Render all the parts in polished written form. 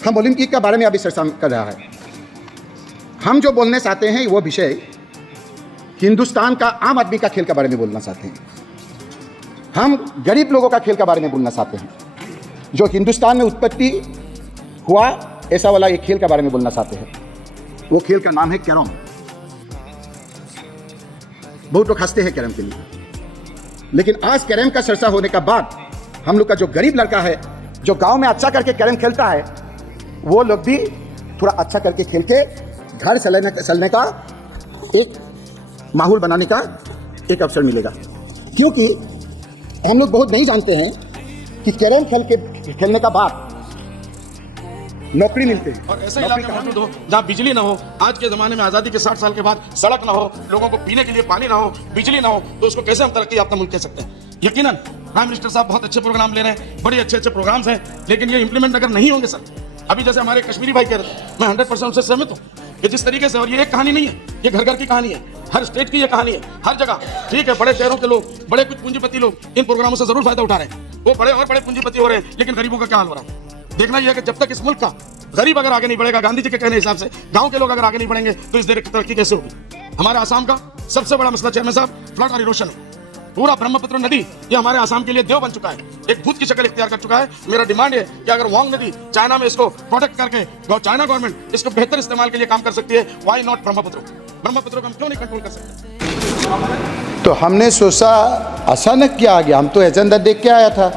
हम ओलंपिक के बारे में अभी चर्चा कर रहा है। हम जो बोलने चाहते हैं वो विषय हिंदुस्तान का आम आदमी का खेल के बारे में बोलना चाहते हैं। हम गरीब लोगों का खेल के बारे में बोलना चाहते हैं, जो हिंदुस्तान में उत्पत्ति हुआ ऐसा वाला एक खेल के बारे में बोलना चाहते हैं। वो खेल का नाम है कैरम। बहुत लोग हंसते हैं कैरम के लिए, लेकिन आज कैरम का चर्चा होने का बाद हम लोग का जो गरीब लड़का है, जो गांव में अच्छा करके कैरम खेलता है, वो लोग भी थोड़ा अच्छा करके खेल के घर चलने का एक माहौल बनाने का एक अवसर मिलेगा। क्योंकि हम लोग बहुत नहीं जानते हैं कि कैरम खेलने का बाद नौकरी मिलती है। और ऐसे इलाके मौजूद हो जहाँ बिजली ना हो। आज के ज़माने में आज़ादी के 60 साल के बाद सड़क ना हो, लोगों को पीने के लिए पानी ना हो, बिजली ना हो, तो उसको कैसे हम तरक्की याफ्ता मुल्क कह सकते हैं? यकीनन प्राइम मिनिस्टर साहब बहुत अच्छे प्रोग्राम ले रहे हैं, बड़े अच्छे प्रोग्राम्स हैं, लेकिन ये इंप्लीमेंट अगर नहीं होंगे सर, अभी जैसे हमारे कश्मीरी भाई कह रहे थे, मैं 100% उनसे सहमत हूँ कि जिस तरीके से, और ये एक कहानी नहीं है, ये घर घर की कहानी है, हर स्टेट की ये कहानी है, हर जगह। ठीक है, बड़े शहरों के लोग, बड़े कुछ पूंजीपति लोग इन प्रोग्रामों से जरूर फायदा उठा रहे हैं, वो बड़े और बड़े पूंजीपति हो रहे हैं, लेकिन गरीबों का क्या हाल हो रहा है? देखना यह है कि जब तक इस मुल्क का गरीब अगर आगे नहीं बढ़ेगा, गांधी जी के कहने हिसाब से गांव के लोग अगर आगे नहीं बढ़ेंगे, तो इस देश की तरक्की कैसे होगी? हमारे आसाम का सबसे बड़ा मसला चेयरमैन साहब, फ्लड और इरोशन है। पूरा ब्रह्मपुत्र नदी ये हमारे आसाम के लिए देव बन चुका है, एक भूत की शक्ल इख्तियार कर चुका है। मेरा डिमांड है कि अगर वांग नदी चाइना में इसको प्रोटेक्ट करके चाइना गवर्नमेंट इसको बेहतर इस्तेमाल के लिए काम कर सकती है, व्हाई नॉट ब्रह्मपुत्र को हम क्यों नहीं कंट्रोल कर सकते? तो हमने सोचा अचानक क्या आ गया, हम तो एजेंडा देख के आया था।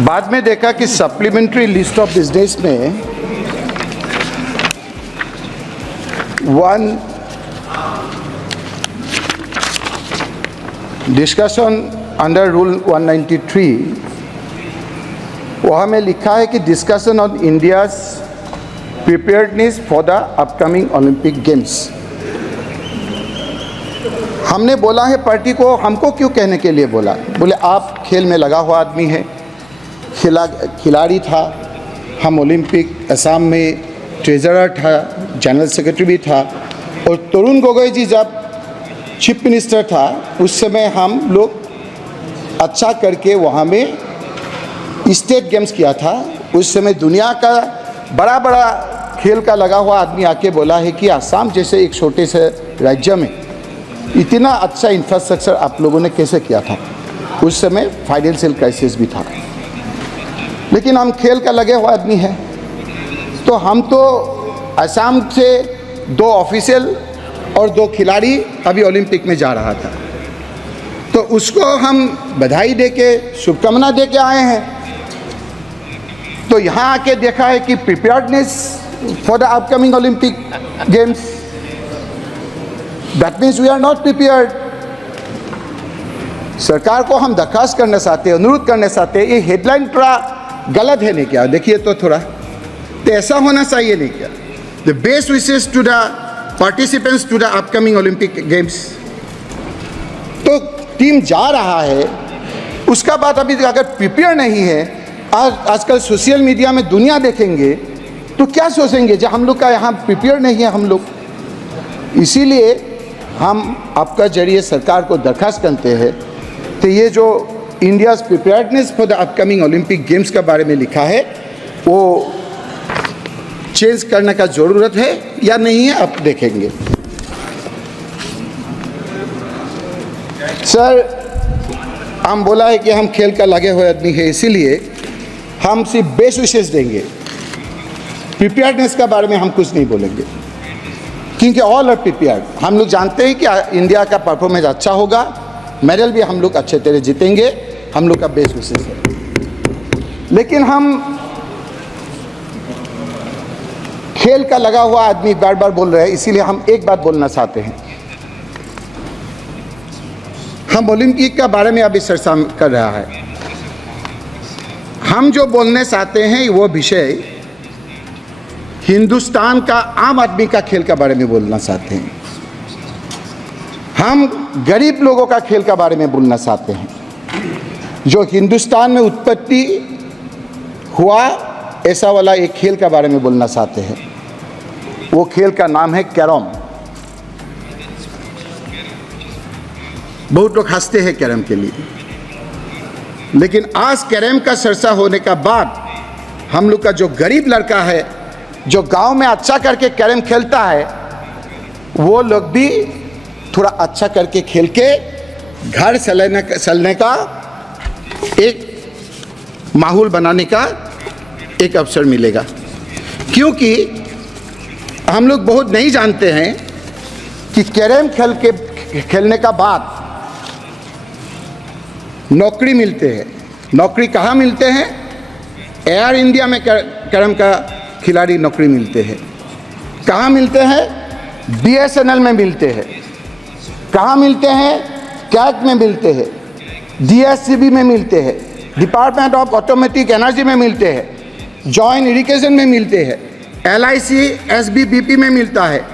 बाद में देखा कि सप्लीमेंट्री लिस्ट ऑफ बिजनेस में वन डिस्कशन अंडर रूल 193, वहाँ में लिखा है कि discussion on India's preparedness for the upcoming Olympic games. हमने बोला है पार्टी को, हमको क्यों कहने के लिए बोला? बोले आप खेल में लगा हुआ आदमी है, खिलाड़ी था, हम ओलंपिक असम में ट्रेजरर था, जनरल सेक्रेटरी भी था, और तरुण गोगोई जी जब चीफ मिनिस्टर था उस समय हम लोग अच्छा करके वहाँ में स्टेट गेम्स किया था। उस समय दुनिया का बड़ा खेल का लगा हुआ आदमी आके बोला है कि असम जैसे एक छोटे से राज्य में इतना अच्छा इंफ्रास्ट्रक्चर आप लोगों ने कैसे किया था? उस समय फाइनेंशियल क्राइसिस भी था, लेकिन हम खेल का लगे हुआ आदमी हैं। तो हम तो असम से 2 ऑफिशियल और 2 खिलाड़ी अभी ओलंपिक में जा रहा था, तो उसको हम बधाई दे के शुभकामना दे के आए हैं। तो यहाँ आके देखा है कि preparedness for the upcoming Olympic games, that means we are not prepared. सरकार को हम दरखास्त करना चाहते हैं, अनुरोध करना चाहते हैं, ये हेडलाइन थोड़ा गलत है नहीं क्या? देखिए तो थोड़ा तो ऐसा होना चाहिए नहीं क्या? The best wishes to the participants to the upcoming Olympic games. तो टीम जा रहा है, उसका बाद अभी अगर प्रिपेयर नहीं है, आजकल सोशल मीडिया में दुनिया देखेंगे तो क्या सोचेंगे जब हम लोग का यहाँ प्रिपेयर नहीं है हम लोग। इसीलिए हम आपका जरिए सरकार को दरखास्त करते हैं तो ये जो India's preparedness for the upcoming Olympic games के बारे में लिखा है वो चेंज करने का ज़रूरत है या नहीं है, आप देखेंगे। सर, हम बोला है कि हम खेल का लगे हुए आदमी है, इसीलिए हम सिर्फ बेस्ट विशेष देंगे, प्रिपेयर्डनेस के बारे में हम कुछ नहीं बोलेंगे, क्योंकि ऑल आर प्रिपेयर्ड। हम लोग जानते हैं कि इंडिया का परफॉर्मेंस अच्छा होगा, मेडल भी हम लोग अच्छे तरह जीतेंगे, हम लोग का बेस्ट विशेष है। लेकिन हम खेल का लगा हुआ आदमी बार बार बोल रहे हैं, इसीलिए हम एक बात बोलना चाहते हैं। हम ओलंपिक के बारे में अभी चर्चा कर रहा है। हम जो बोलने चाहते हैं वो विषय हिंदुस्तान का आम आदमी का खेल के बारे में बोलना चाहते हैं। हम गरीब लोगों का खेल के बारे में बोलना चाहते हैं, जो हिंदुस्तान में उत्पत्ति हुआ ऐसा वाला एक खेल के बारे में बोलना चाहते हैं। वो खेल का नाम है कैरम। बहुत लोग हंसते हैं कैरम के लिए, लेकिन आज कैरम का चर्चा होने का बाद हम लोग का जो गरीब लड़का है, जो गांव में अच्छा करके कैरम खेलता है, वो लोग भी थोड़ा अच्छा करके खेल के घर चलने का एक माहौल बनाने का एक अवसर मिलेगा। क्योंकि हम लोग बहुत नहीं जानते हैं कि कैरम खेलने का बाद नौकरी मिलते हैं। नौकरी कहाँ मिलते हैं? एयर इंडिया में कैरम का खिलाड़ी नौकरी मिलते हैं। कहाँ मिलते हैं? BSNL में मिलते हैं। कहाँ मिलते हैं? कैग में मिलते हैं, DSCB में मिलते हैं, डिपार्टमेंट ऑफ ऑटोमेटिक एनर्जी में मिलते हैं, जॉइंट इरिगेशन में मिलते हैं, LIC SBBP में मिलता है,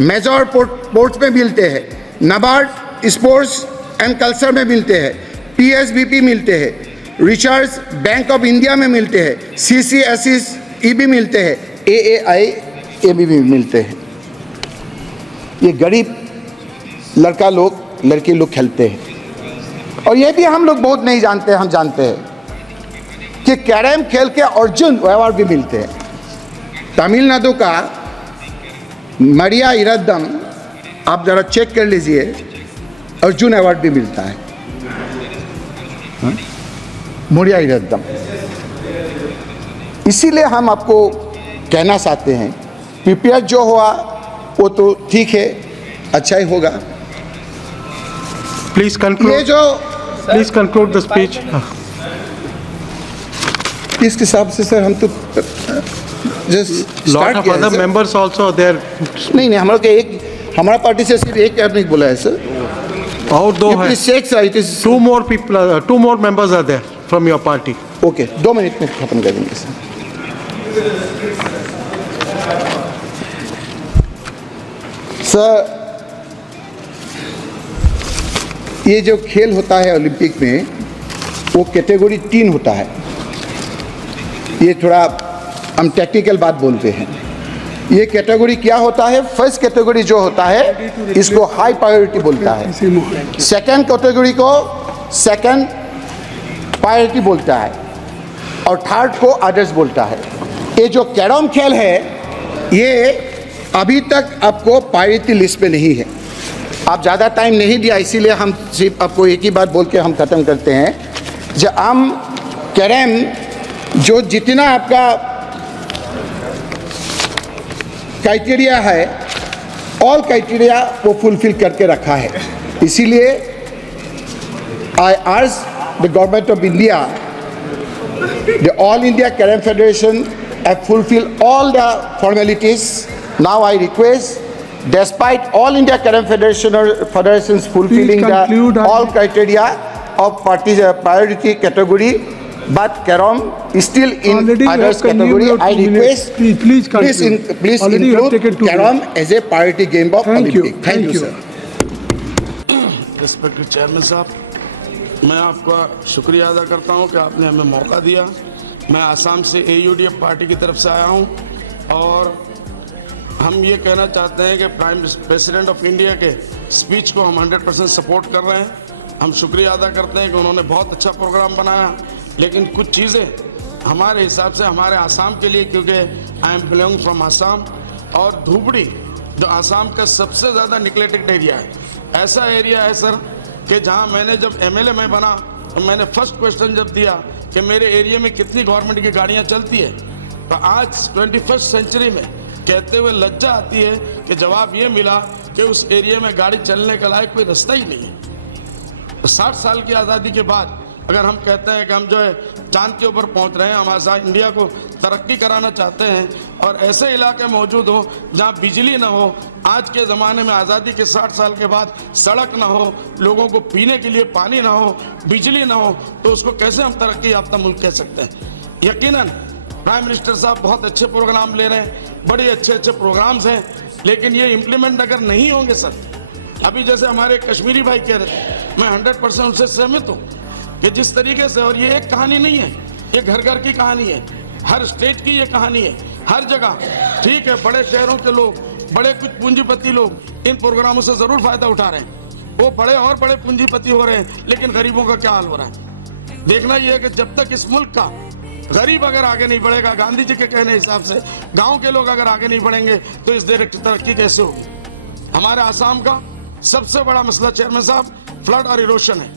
मेजर पोर्ट्स में मिलते हैं, नाबार्ड स्पोर्ट्स एंड कल्चर में मिलते हैं, PSBP मिलते हैं, रिसर्च बैंक ऑफ इंडिया में मिलते हैं, CCSE भी मिलते हैं, AAI भी मिलते हैं। ये गरीब लड़के लोग खेलते हैं। और ये भी हम लोग बहुत नहीं जानते, हम जानते हैं कि कैरम खेल के अर्जुन अवार्ड भी मिलते हैं। तमिलनाडु का मरिया इरद्दम, आप ज़रा चेक कर लीजिए, अर्जुन अवार्ड भी मिलता है। मरिया इरद्दम। इसीलिए हम आपको कहना चाहते हैं, प्रिपेयर जो हुआ वो तो ठीक है, अच्छा ही होगा। Please conclude. Please conclude the speech. इसके हिसाब से सर हम तो Lot of other members also are there. नहीं, हमारा पार्टी से सिर्फ एक आदमी बोला है सर। और दो हैं। Please check sir, it is Two more people, two more members are there from your party. Okay, 2 minute में खत्म कर देंगे सर। सर, ये जो खेल होता है ओलंपिक में, वो कैटेगरी 3 होता है। ये थोड़ा हम टेक्निकल बात बोलते हैं। ये कैटेगरी क्या होता है? फर्स्ट कैटेगरी जो होता है, इसको हाई प्रायोरिटी बोलता है। सेकंड कैटेगरी को सेकंड प्रायोरिटी बोलता है, और थर्ड को अदर्स बोलता है। ये जो कैरम खेल है, ये अभी तक आपको प्रायोरिटी लिस्ट में नहीं है। आप ज़्यादा टाइम नहीं दिया, इसीलिए हम सिर्फ आपको एक ही बात बोल के हम ख़त्म करते हैं। जब हम कैरम जो जितना आपका क्राइटेरिया है, ऑल क्राइटेरिया वो फुलफिल करके रखा है। इसीलिए I urge the government of India, the all India carrom federation have fulfil all the formalities. Now I request, despite all India Carom Federations fulfilling the all criteria of priority category, but Carom is still in others category. I request please include Carom as a priority game of Olympic. Thank you, sir. Respected Chairman साहब, मैं आपका शुक्रिया अदा करता हूं कि आपने हमें मौका दिया। मैं आसाम से AUDF पार्टी की तरफ से आया हूं, और हम ये कहना चाहते हैं कि प्राइम प्रेसिडेंट ऑफ इंडिया के स्पीच को हम 100% सपोर्ट कर रहे हैं। हम शुक्रिया अदा करते हैं कि उन्होंने बहुत अच्छा प्रोग्राम बनाया, लेकिन कुछ चीज़ें हमारे हिसाब से हमारे आसाम के लिए, क्योंकि I am belong from Assam, और धूपड़ी जो आसाम का सबसे ज़्यादा निगलेक्टेड एरिया है, ऐसा एरिया है सर कि जहाँ मैंने जब MLA में बना तो मैंने फर्स्ट क्वेश्चन जब दिया कि मेरे एरिया में कितनी गवर्नमेंट की गाड़ियाँ चलती है, तो आज 21st सेंचुरी में कहते हुए लज्जा आती है कि जवाब ये मिला कि उस एरिया में गाड़ी चलने का लायक कोई रास्ता ही नहीं है। तो 60 साल की आज़ादी के बाद अगर हम कहते हैं कि हम जो है चांद के ऊपर पहुंच रहे हैं, हम आसाम इंडिया को तरक्की कराना चाहते हैं, और ऐसे इलाके मौजूद हो जहां बिजली ना हो, आज के ज़माने में आज़ादी के 60 साल के बाद सड़क ना हो, लोगों को पीने के लिए पानी ना हो, बिजली ना हो, तो उसको कैसे हम तरक्की याफ्ता मुल्क कह सकते हैं? यकीनन प्राइम मिनिस्टर साहब बहुत अच्छे प्रोग्राम ले रहे हैं, बड़े अच्छे प्रोग्राम्स हैं, लेकिन ये इम्प्लीमेंट अगर नहीं होंगे सर, अभी जैसे हमारे कश्मीरी भाई कह रहे थे, मैं 100% उनसे सहमत हूँ कि जिस तरीके से, और ये एक कहानी नहीं है, ये घर घर की कहानी है, हर स्टेट की ये कहानी है, हर जगह। ठीक है, बड़े शहरों के लोग, बड़े कुछ पूंजीपति लोग इन प्रोग्रामों से ज़रूर फ़ायदा उठा रहे हैं, वो बड़े और बड़े पूंजीपति हो रहे हैं, लेकिन गरीबों का क्या हाल हो रहा है? देखना ये है कि जब तक इस मुल्क का गरीब अगर आगे नहीं बढ़ेगा, गांधी जी के कहने हिसाब से गांव के लोग अगर आगे नहीं बढ़ेंगे तो इस देश की तरक्की कैसे होगी। हमारे आसाम का सबसे बड़ा मसला चेयरमैन साहब फ्लड और इरोशन है।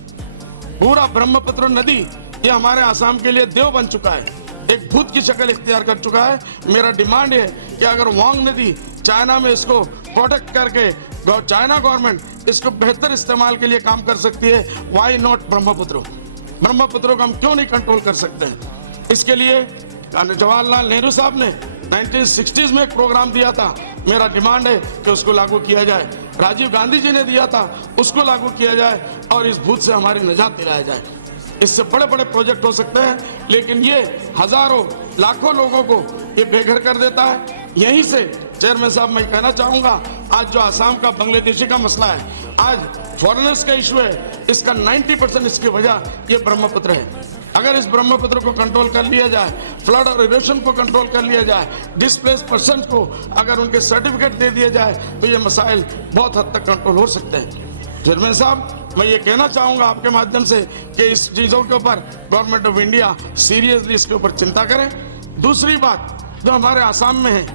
पूरा ब्रह्मपुत्र नदी ये हमारे आसाम के लिए देव बन चुका है, एक भूत की शक्ल इख्तियार कर चुका है। मेरा डिमांड है कि अगर वांग नदी चाइना में इसको प्रोटेक्ट करके चाइना गवर्नमेंट इसको बेहतर इस्तेमाल के लिए काम कर सकती है, वाई नॉट ब्रह्मपुत्र को हम क्यों नहीं कंट्रोल कर सकते हैं। इसके लिए जवाहरलाल नेहरू साहब ने 1960s में एक प्रोग्राम दिया था, मेरा डिमांड है कि उसको लागू किया जाए। राजीव गांधी जी ने दिया था, उसको लागू किया जाए और इस भूत से हमारी निजात दिलाया जाए। इससे बड़े बड़े प्रोजेक्ट हो सकते हैं, लेकिन ये हजारों लाखों लोगों को ये बेघर कर देता है। यहीं से चेयरमैन साहब मैं कहना चाहूँगा, आज जो आसाम का बांग्लादेशी का मसला है, आज फॉरेनर्स का इशू है, इसका 90% इसकी वजह ये ब्रह्मपुत्र है। अगर इस ब्रह्मपुत्र को कंट्रोल कर लिया जाए, फ्लड और इरोशन को कंट्रोल कर लिया जाए, डिस्प्लेस पर्सन को अगर उनके सर्टिफिकेट दे दिए जाए, तो ये मसाइल बहुत हद तक कंट्रोल हो सकते हैं। चेयरमैन साहब, मैं ये कहना चाहूँगा आपके माध्यम से कि इस चीज़ों के ऊपर गवर्नमेंट ऑफ इंडिया सीरियसली इसके ऊपर चिंता करें। दूसरी बात जो हमारे आसाम में है,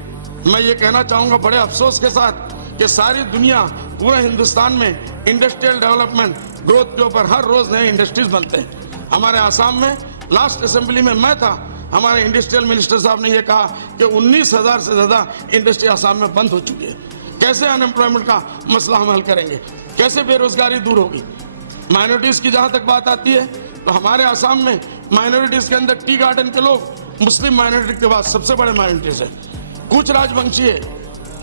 मैं ये कहना चाहूँगा बड़े अफसोस के साथ कि सारी दुनिया, पूरे हिंदुस्तान में इंडस्ट्रियल डेवलपमेंट ग्रोथ के ऊपर हर रोज़ नए इंडस्ट्रीज बनते हैं। हमारे आसाम में लास्ट असेंबली में मैं था, हमारे इंडस्ट्रियल मिनिस्टर साहब ने ये कहा कि 19,000 से ज़्यादा इंडस्ट्री आसाम में बंद हो चुकी है। कैसे अनएम्प्लॉयमेंट का मसला हम हल करेंगे, कैसे बेरोजगारी दूर होगी। माइनॉरिटीज़ की जहाँ तक बात आती है, तो हमारे आसाम में माइनॉरिटीज़ के अंदर टी गार्डन के लोग मुस्लिम माइनॉरिटी के बाद सबसे बड़े माइनॉरिटीज़ है। कुछ राजवंशी है,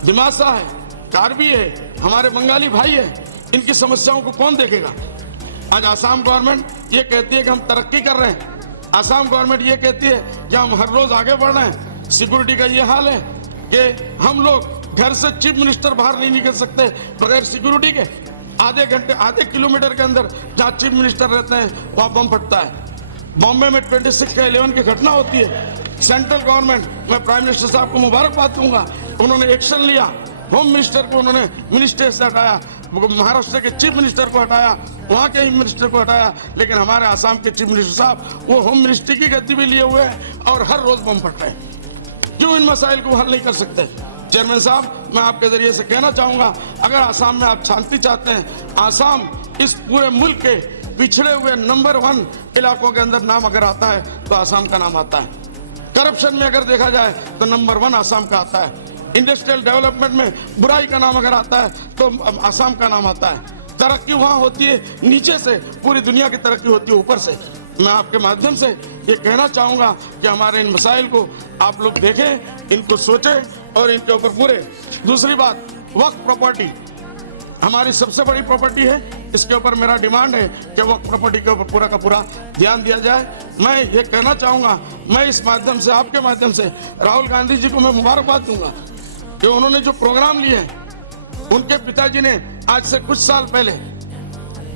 दिमासा है, कार्बी है, हमारे बंगाली भाई है, इनकी समस्याओं को कौन देखेगा। आज आसाम गवर्नमेंट ये कहती है कि हम तरक्की कर रहे हैं, आसाम गवर्नमेंट ये कहती है कि हम हर रोज़ आगे बढ़ रहे हैं। सिक्योरिटी का ये हाल है कि हम लोग घर से चीफ मिनिस्टर बाहर नहीं निकल सकते बगैर सिक्योरिटी के। आधे घंटे, आधे किलोमीटर के अंदर जहाँ चीफ मिनिस्टर रहते हैं वहाँ बम फटता है। बॉम्बे में 26/11 की घटना होती है। सेंट्रल गवर्नमेंट, मैं प्राइम मिनिस्टर साहब को मुबारकबाद दूंगा, उन्होंने एक्शन लिया। होम मिनिस्टर को उन्होंने मिनिस्टर से हटाया, महाराष्ट्र के चीफ मिनिस्टर को हटाया, वहाँ के ही मिनिस्टर को हटाया, लेकिन हमारे आसाम के चीफ मिनिस्टर साहब वो होम मिनिस्ट्री की गद्दी भी लिए हुए हैं और हर रोज़ बम फट रहे हैं। क्यों इन मसाइल को हल नहीं कर सकते। चेयरमैन साहब, मैं आपके ज़रिए से कहना चाहूँगा, अगर आसाम में आप शांति चाहते हैं, आसाम इस पूरे मुल्क के पिछड़े हुए नंबर 1 इलाकों के अंदर नाम अगर आता है तो आसाम का नाम आता है। करप्शन में अगर देखा जाए तो नंबर 1 आसाम का आता है। इंडस्ट्रियल डेवलपमेंट में बुराई का नाम अगर आता है तो आसाम का नाम आता है। तरक्की वहाँ होती है नीचे से, पूरी दुनिया की तरक्की होती है ऊपर से। मैं आपके माध्यम से ये कहना चाहूँगा कि हमारे इन मसाइल को आप लोग देखें, इनको सोचें और इनके ऊपर पूरे। दूसरी बात, वक्फ प्रॉपर्टी हमारी सबसे बड़ी प्रॉपर्टी है, इसके ऊपर मेरा डिमांड है कि वक्फ प्रॉपर्टी के ऊपर पूरा का पूरा ध्यान दिया जाए। मैं ये कहना चाहूँगा, मैं इस माध्यम से, आपके माध्यम से राहुल गांधी जी को मैं मुबारकबाद दूंगा कि उन्होंने जो प्रोग्राम लिए हैं। उनके पिताजी ने आज से कुछ साल पहले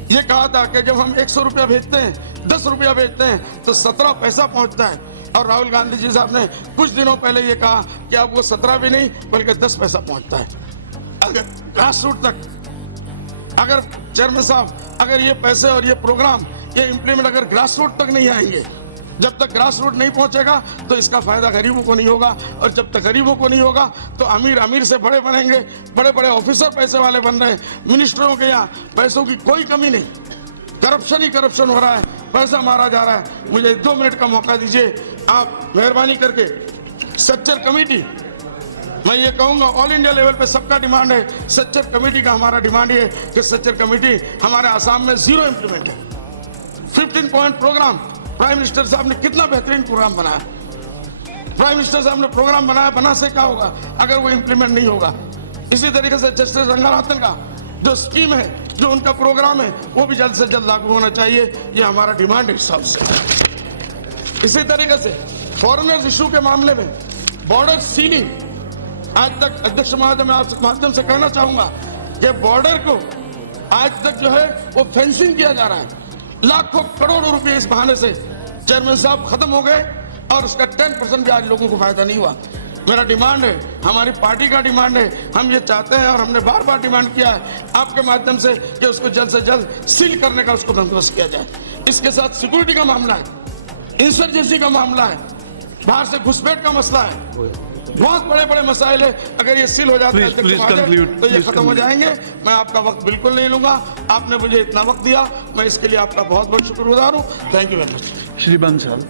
ये कहा था कि जब हम 100 रुपया भेजते हैं, 10 रुपया भेजते हैं तो 17 पैसा पहुंचता है। और राहुल गांधी जी साहब ने कुछ दिनों पहले ये कहा कि अब वो 17 भी नहीं बल्कि 10 पैसा पहुंचता है। अगर ग्रास रूट तक, अगर चेयरमैन साहब, अगर ये पैसे और ये प्रोग्राम, ये इम्प्लीमेंट अगर ग्रास रूट तक नहीं आएंगे, जब तक ग्रास रूट नहीं पहुंचेगा तो इसका फायदा गरीबों को नहीं होगा। और जब तक गरीबों को नहीं होगा तो अमीर अमीर से बड़े बनेंगे, बड़े बड़े ऑफिसर पैसे वाले बन रहे हैं। मिनिस्टरों के यहाँ पैसों की कोई कमी नहीं, करप्शन ही करप्शन हो रहा है, पैसा मारा जा रहा है। मुझे 2 मिनट का मौका दीजिए, आप मेहरबानी करके सच्चर कमेटी, मैं ये कहूँगा ऑल इंडिया लेवल पे सबका डिमांड है, सच्चर कमेटी का हमारा डिमांड है कि सच्चर कमेटी हमारे आसाम में 0 इम्प्लीमेंट है। 15 पॉइंट प्रोग्राम प्राइम मिनिस्टर साहब ने कितना बेहतरीन प्रोग्राम बनाया। प्राइम मिनिस्टर साहब ने प्रोग्राम बनाया, बना से क्या होगा अगर वो इम्प्लीमेंट नहीं होगा। इसी तरीके से जस्टिस रंगानाथन का जो स्कीम है, जो उनका प्रोग्राम है, वो भी जल्द से जल्द लागू होना चाहिए। ये हमारा डिमांड है इस हिसाब से। इसी तरीके से फॉरेनर्स इशू के मामले में बॉर्डर सीलिंग, आज तक अध्यक्ष महोदय मैं आपके माध्यम से कहना चाहूँगा कि बॉर्डर को आज तक जो है वो फेंसिंग किया जा रहा है। लाखों करोड़ों रुपए इस बहाने से चेयरमैन साहब खत्म हो गए और उसका 10% भी आज लोगों को फायदा नहीं हुआ। मेरा डिमांड है, हमारी पार्टी का डिमांड है, हम ये चाहते हैं और हमने बार बार डिमांड किया है आपके माध्यम से कि उसको जल्द से जल्द सील करने का उसको बंदोबस्त किया जाए। इसके साथ सिक्योरिटी का मामला है, इंसर्जेंसी का मामला है, बाहर से घुसपैठ का मसला है, बहुत बड़े बड़े मसाइल है। अगर ये सील हो जाता है Please conclude, तो ये please खत्म हो conclude. जाएंगे। मैं आपका वक्त बिल्कुल नहीं लूंगा, आपने मुझे इतना वक्त दिया, मैं इसके लिए आपका बहुत बहुत शुक्रगुजार हूँ। Thank you very much. Shri Bansal